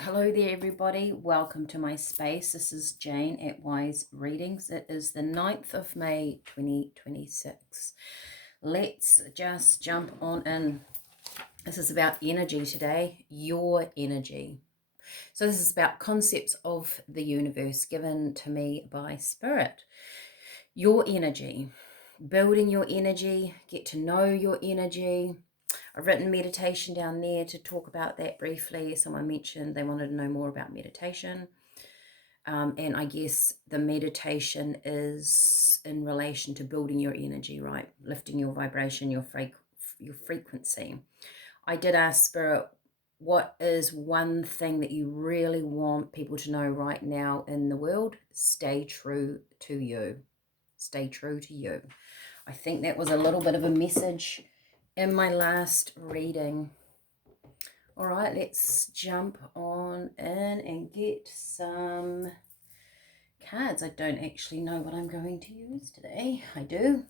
Hello there, everybody. Welcome to my space. This is Jane at Wise Readings. It is the 9th of May 2026. Let's just jump on in. This is about energy today, your energy. So, this is about concepts of the universe given to me by Spirit. Your energy, building your energy, get to know your energy. I've written meditation down there to talk about that briefly. Someone mentioned they wanted to know more about meditation. And I guess the meditation is in relation to building your energy, right? Lifting your vibration, your frequency. I did ask Spirit, what is one thing that you really want people to know right now in the world? Stay true to you. Stay true to you. I think that was a little bit of a message in my last reading. All right, let's jump on in and get some cards. I don't actually know what I'm going to use today. I do.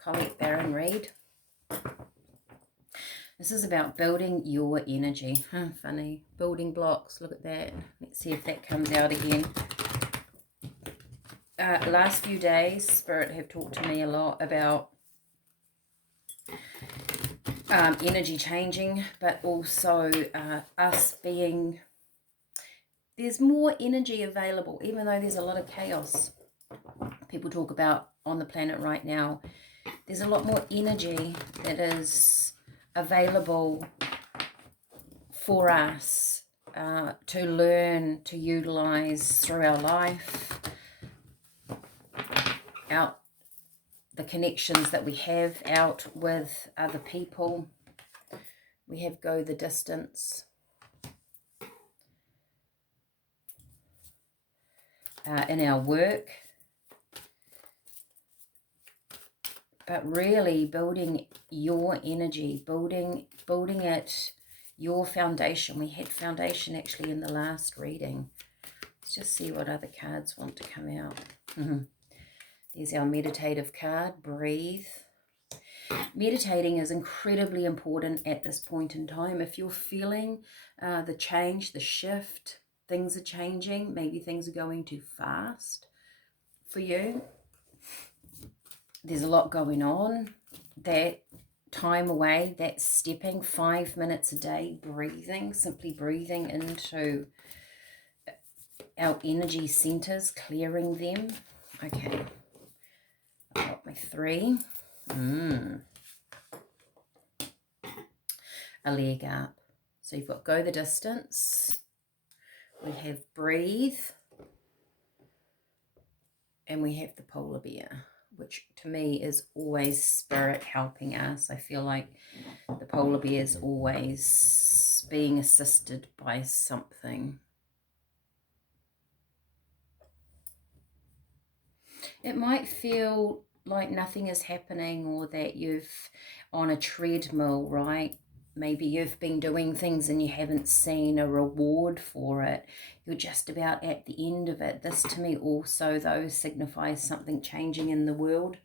Colette Baron Reid. This is about building your energy. Funny. Building blocks. Look at that. Let's see if that comes out again. Last few days, Spirit have talked to me a lot about energy changing, but also us being, there's more energy available, even though there's a lot of chaos. People talk about on the planet right now, there's a lot more energy that is available for us to learn to utilize through our life, out the connections that we have out with other people. We have go the distance. In our work, but really building your energy, building it, your foundation. We had foundation actually in the last reading. Let's just see what other cards want to come out. There's our meditative card, breathe. Meditating is incredibly important at this point in time. If you're feeling the change, the shift, things are changing, maybe things are going too fast for you, there's a lot going on, that time away, that stepping 5 minutes a day, breathing, simply breathing into our energy centers, clearing them. Okay, I've got my 3. A leg up. So you've got go the distance, we have breathe, and we have the polar bear, which to me is always Spirit helping us. I feel like the polar bear is always being assisted by something. It might feel like nothing is happening, or that you've on a treadmill, right? Maybe you've been doing things and you haven't seen a reward for it. You're just about at the end of it. This to me also, though, signifies something changing in the world.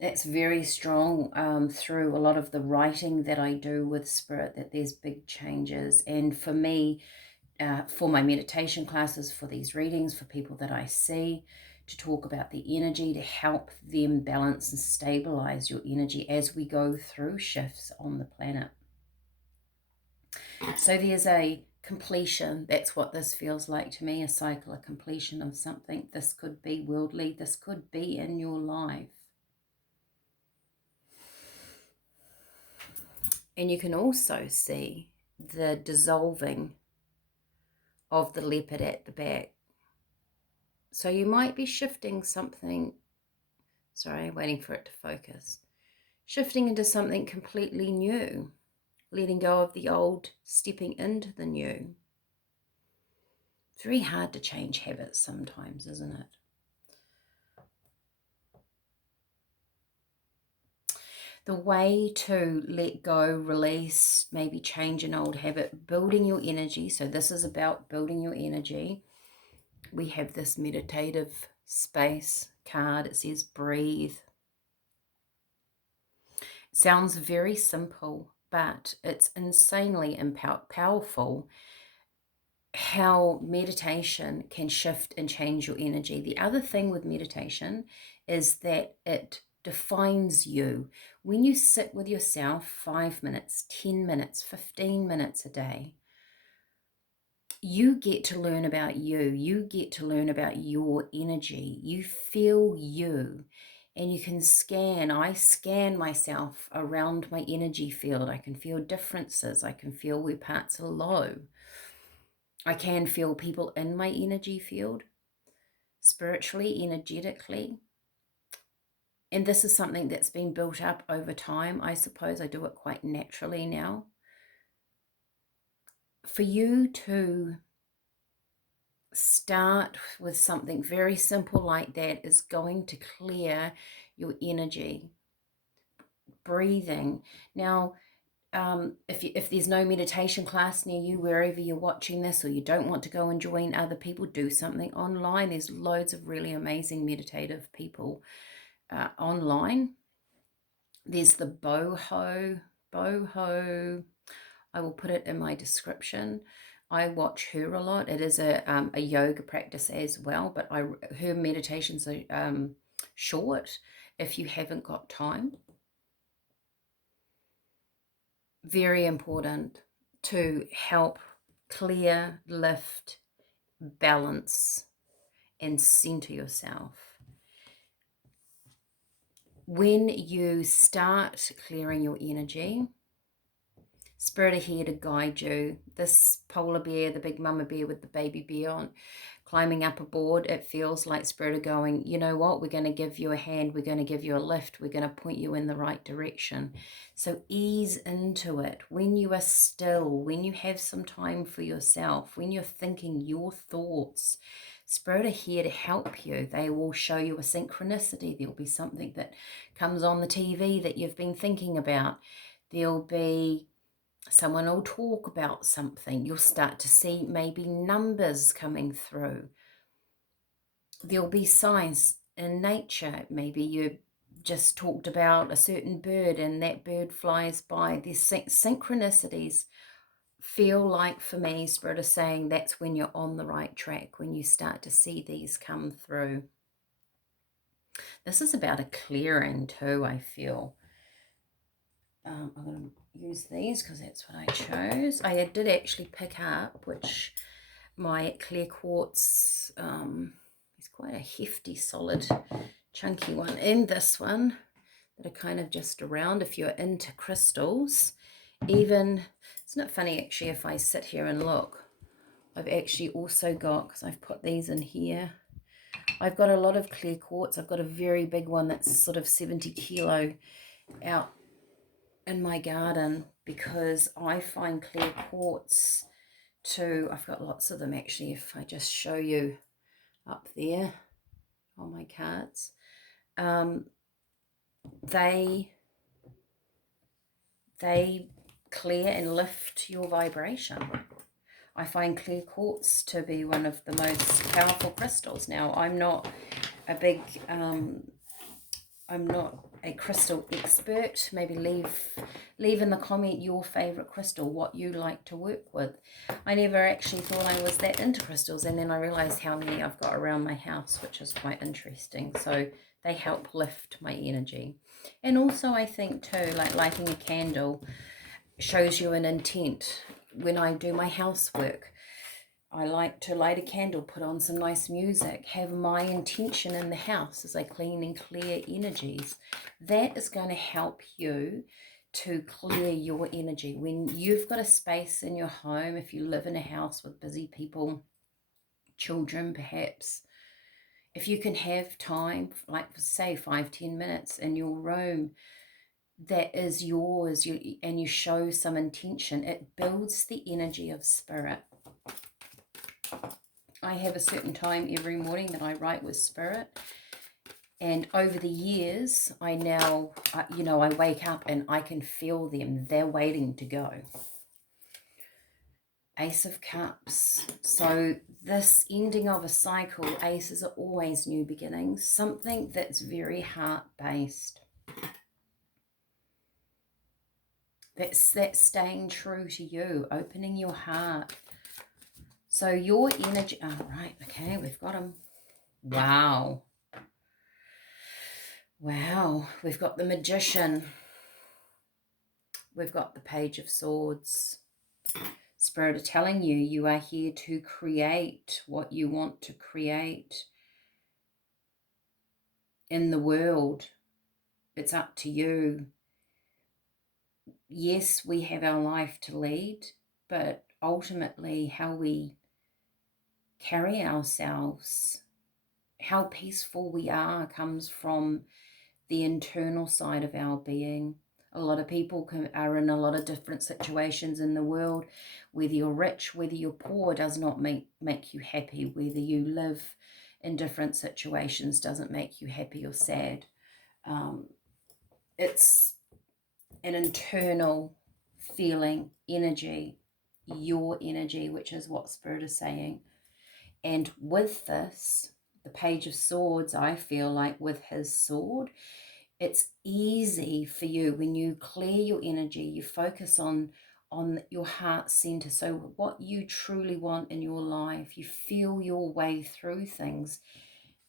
That's very strong through a lot of the writing that I do with Spirit, that there's big changes. And for me, for my meditation classes, for these readings, for people that I see, to talk about the energy, to help them balance and stabilize your energy as we go through shifts on the planet. So there's a completion. That's what this feels like to me, a cycle, a completion of something. This could be worldly, this could be in your life. And you can also see the dissolving of the leopard at the back. So you might be shifting something, sorry, waiting for it to focus, shifting into something completely new, letting go of the old, stepping into the new. It's very hard to change habits sometimes, isn't it? The way to let go, release, maybe change an old habit, building your energy. So this is about building your energy. We have this meditative space card. It says breathe. It sounds very simple, but it's insanely powerful how meditation can shift and change your energy. The other thing with meditation is that it defines you. When you sit with yourself 5 minutes, 10 minutes, 15 minutes a day, you get to learn about you. You get to learn about your energy. You feel you. And you can scan. I scan myself around my energy field. I can feel differences. I can feel where parts are low. I can feel people in my energy field, spiritually, energetically. And this is something that's been built up over time. I suppose I do it quite naturally now. For you to start with something very simple like that is going to clear your energy. Breathing. Now, if there's no meditation class near you, wherever you're watching this, or you don't want to go and join other people, do something online. There's loads of really amazing meditative people online. There's the boho. I will put it in my description. I watch her a lot. It is a yoga practice as well, but her meditations are short if you haven't got time. Very important to help clear, lift, balance, and center yourself. When you start clearing your energy, Spirit are here to guide you. This polar bear, the big mama bear with the baby bear on, climbing up a board, it feels like Spirit are going, you know what, we're going to give you a hand, we're going to give you a lift, we're going to point you in the right direction. So ease into it. When you are still, when you have some time for yourself, when you're thinking your thoughts, Spirit are here to help you. They will show you a synchronicity. There'll be something that comes on the TV that you've been thinking about. There'll be someone will talk about something. You'll start to see maybe numbers coming through. There'll be signs in nature. Maybe you just talked about a certain bird and that bird flies by. These synchronicities feel like, for me, Spirit is saying that's when you're on the right track, when you start to see these come through. This is about a clearing too, I feel. I'm going to use these because that's what I chose. I did actually pick up, which my clear quartz is quite a hefty, solid, chunky one, and this one that are kind of just around. If you're into crystals, even, it's not funny actually if I sit here and look, I've actually also got, because I've put these in here, I've got a lot of clear quartz. I've got a very big one that's sort of 70 kilo out in my garden, because I find clear quartz to, I've got lots of them actually, if I just show you up there on my cards, they clear and lift your vibration. I find clear quartz to be one of the most powerful crystals. Now, I'm not a big I'm not a crystal expert. Maybe leave in the comment your favorite crystal, what you like to work with. I never actually thought I was that into crystals, and then I realized how many I've got around my house, which is quite interesting. So they help lift my energy. And also I think too, like lighting a candle shows you an intent. When I do my housework, I like to light a candle, put on some nice music, have my intention in the house as I clean and clear energies. That is going to help you to clear your energy. When you've got a space in your home, if you live in a house with busy people, children perhaps, if you can have time, like say 5-10 minutes in your room that is yours, and you show some intention, it builds the energy of Spirit. I have a certain time every morning that I write with Spirit, and over the years I now I wake up and I can feel them. They're waiting to go. Ace of Cups. So this ending of a cycle, aces are always new beginnings, something that's very heart-based. That's staying true to you, opening your heart. So your energy, oh, right, okay, we've got them. Wow. Wow, we've got the Magician. We've got the Page of Swords. Spirit are telling you, you are here to create what you want to create in the world. It's up to you. Yes, we have our life to lead, but ultimately how we carry ourselves, how peaceful we are, comes from the internal side of our being. A lot of people are in a lot of different situations in the world. Whether you're rich, whether you're poor, does not make you happy. Whether you live in different situations doesn't make you happy or sad. It's an internal feeling, energy, your energy, which is what Spirit is saying. And with this, the Page of Swords, I feel like with his sword, it's easy for you when you clear your energy, you focus on your heart center. So what you truly want in your life, you feel your way through things.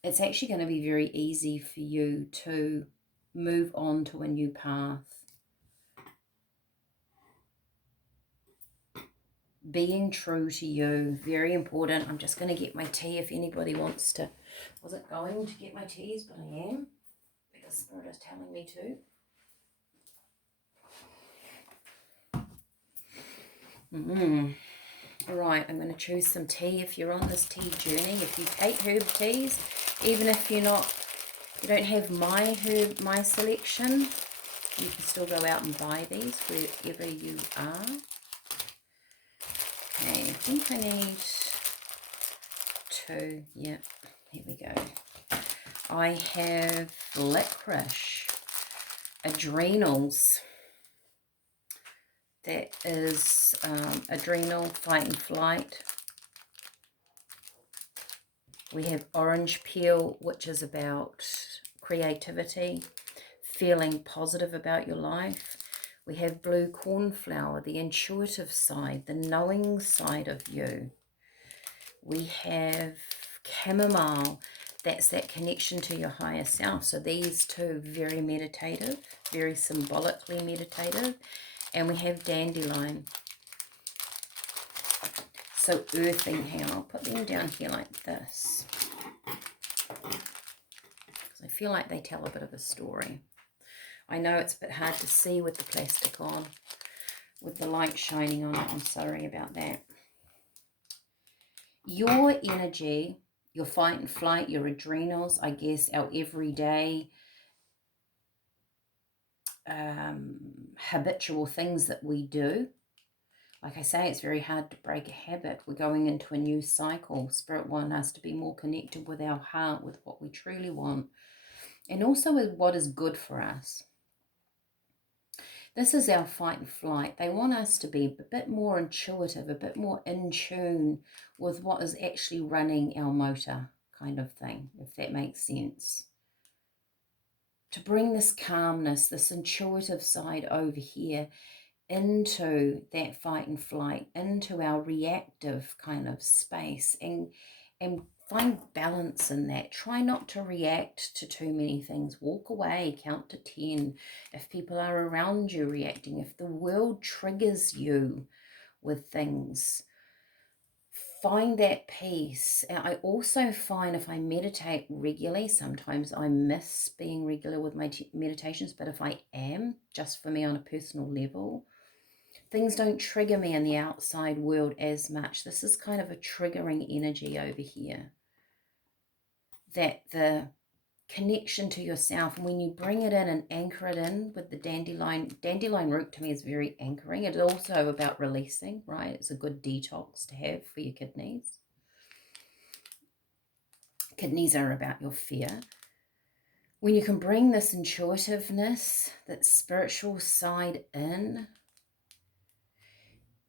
It's actually going to be very easy for you to move on to a new path. Being true to you, very important. I'm just going to get my tea if anybody wants to. Wasn't going to get my teas, but I am, because Spirit is telling me to. All right, I'm going to choose some tea if you're on this tea journey. If you take herb teas, even if you don't have my selection, you can still go out and buy these wherever you are. Okay, I think I need 2. Yeah, here we go. I have licorice, adrenals. That is adrenal, fight and flight. We have orange peel, which is about creativity, feeling positive about your life. We have blue cornflower, the intuitive side, the knowing side of you. We have chamomile, that's that connection to your higher self. So these two, very meditative, very symbolically meditative. And we have dandelion. So earthing, hang on, I'll put them down here like this. Because I feel like they tell a bit of a story. I know it's a bit hard to see with the plastic on, with the light shining on it. I'm sorry about that. Your energy, your fight and flight, your adrenals, I guess our everyday habitual things that we do. Like I say, it's very hard to break a habit. We're going into a new cycle. Spirit wants us to be more connected with our heart, with what we truly want, and also with what is good for us. This is our fight and flight. They want us to be a bit more intuitive, a bit more in tune with what is actually running our motor, kind of thing, if that makes sense. To bring this calmness, this intuitive side over here, into that fight and flight, into our reactive kind of space, and find balance in that. Try not to react to too many things. Walk away, count to 10. If people are around you reacting, if the world triggers you with things, find that peace. And I also find if I meditate regularly, sometimes I miss being regular with my meditations, but if I am, just for me on a personal level, things don't trigger me in the outside world as much. This is kind of a triggering energy over here. That the connection to yourself, and when you bring it in and anchor it in with the dandelion root, to me is very anchoring. It's also about releasing, right? It's a good detox to have for your kidneys. Kidneys are about your fear. When you can bring this intuitiveness, that spiritual side in,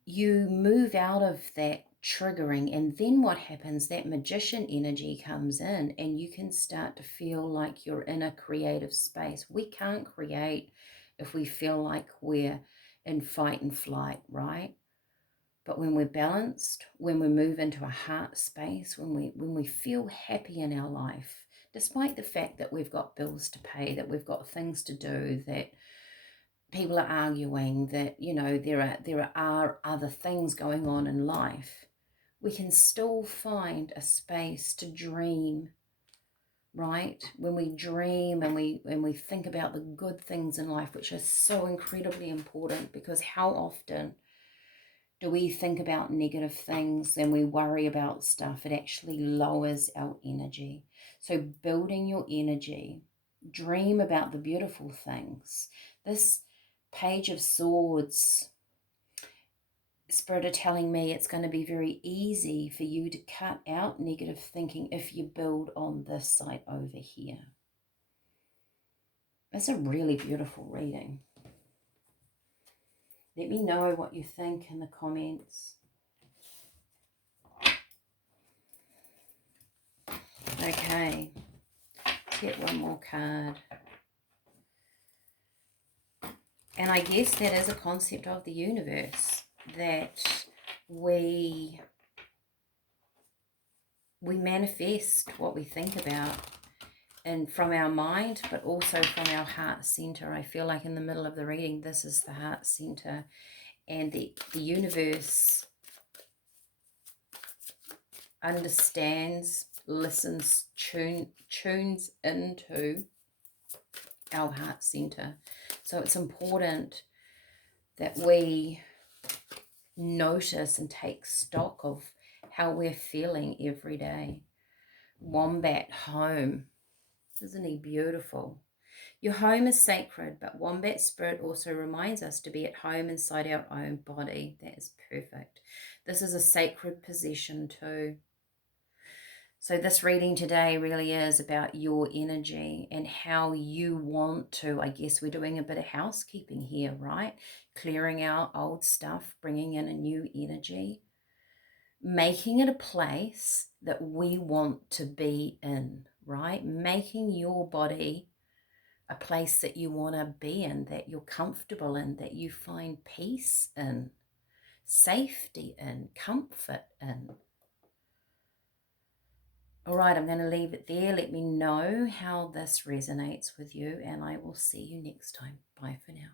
you move out of that triggering, and then what happens, that magician energy comes in and you can start to feel like you're in a creative space. We can't create if we feel like we're in fight and flight, right? But when we're balanced, when we move into a heart space, when we feel happy in our life, despite the fact that we've got bills to pay, that we've got things to do, that people are arguing, that, you know, there are other things going on in life, we can still find a space to dream, right? When we dream and we think about the good things in life, which is so incredibly important, because how often do we think about negative things and we worry about stuff? It actually lowers our energy. So building your energy, dream about the beautiful things. This Page of Swords, Spirit are telling me it's going to be very easy for you to cut out negative thinking if you build on this side over here. It's a really beautiful reading. Let me know what you think in the comments. Okay, let's get one more card. And I guess that is a concept of the universe, that we manifest what we think about, and from our mind, but also from our heart center. I feel like in the middle of the reading, this is the heart center, and the universe understands, listens, tunes into our heart center. So it's important that we notice and take stock of how we're feeling every day. Wombat home. Isn't he beautiful? Your home is sacred, but Wombat Spirit also reminds us to be at home inside our own body. That is perfect. This is a sacred possession too. So this reading today really is about your energy and how you want to, I guess we're doing a bit of housekeeping here, right? Clearing out old stuff, bringing in a new energy, making it a place that we want to be in, right? Making your body a place that you want to be in, that you're comfortable in, that you find peace in, safety in, comfort in. All right, I'm going to leave it there. Let me know how this resonates with you, and I will see you next time. Bye for now.